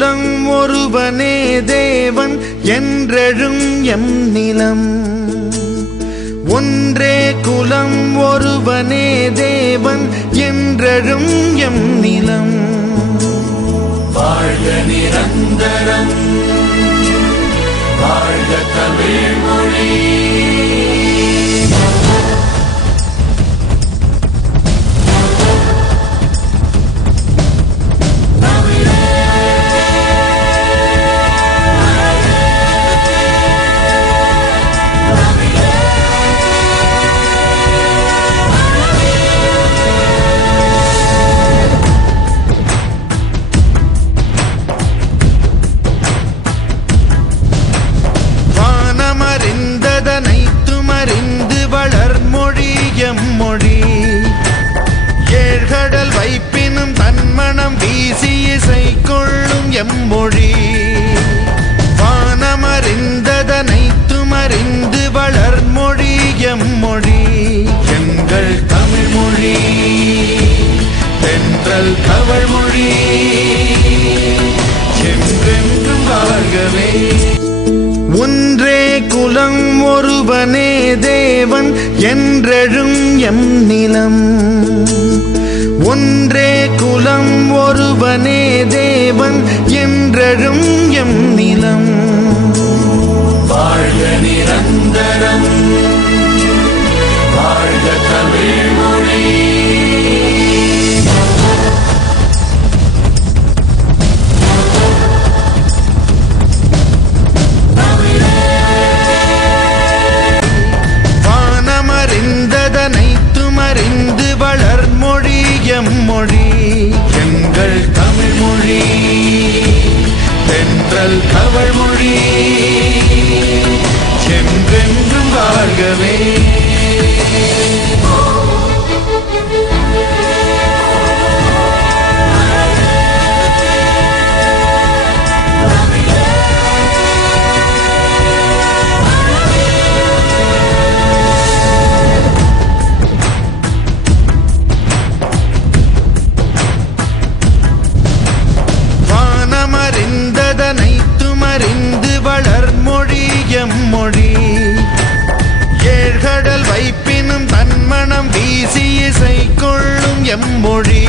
குலம் ஒருவனே தேவன் என்றெழும் எம் நிலம். ஒன்றே குலம் ஒருவனே தேவன் என்றெழும் எம் நிலம். வாழ்க நிரந்தரம், வாழ்க தமிழ் மொழி. மொழி ஏழ்கடல் வைப்பினும் தன்மணம் வீசி இசை கொள்ளும் எம்மொழி. வானமறிந்ததனைத்துமறிந்து வளர்மொழி எம்மொழி. எங்கள் தமிழ் மொழி தென்றல் கவள் மொழி, என்றென்றும் வாழ்கவே. ஒன்றே குலம் ஒருவனே தேவன் என்றெழும் எம் நிலம். ஒன்றே குலம் ஒருவனே தேவன் என்றெழும் எம் நிலம். வாழ்க நிரந்தரம், வாழ்க தமிழ் மொழி. அறிந்து வளர்மொழி எம்மொழி. எங்கள் தமிழ் மொழி தென்றல் கவள் மொழி, என்றென்றும் வாழ்கவே. அறிந்து வளர்மொழி எம்மொழி ஏழ்கடல் வைப்பினும் தன்மணம் வீசி இசை கொள்ளும் எம்மொழி.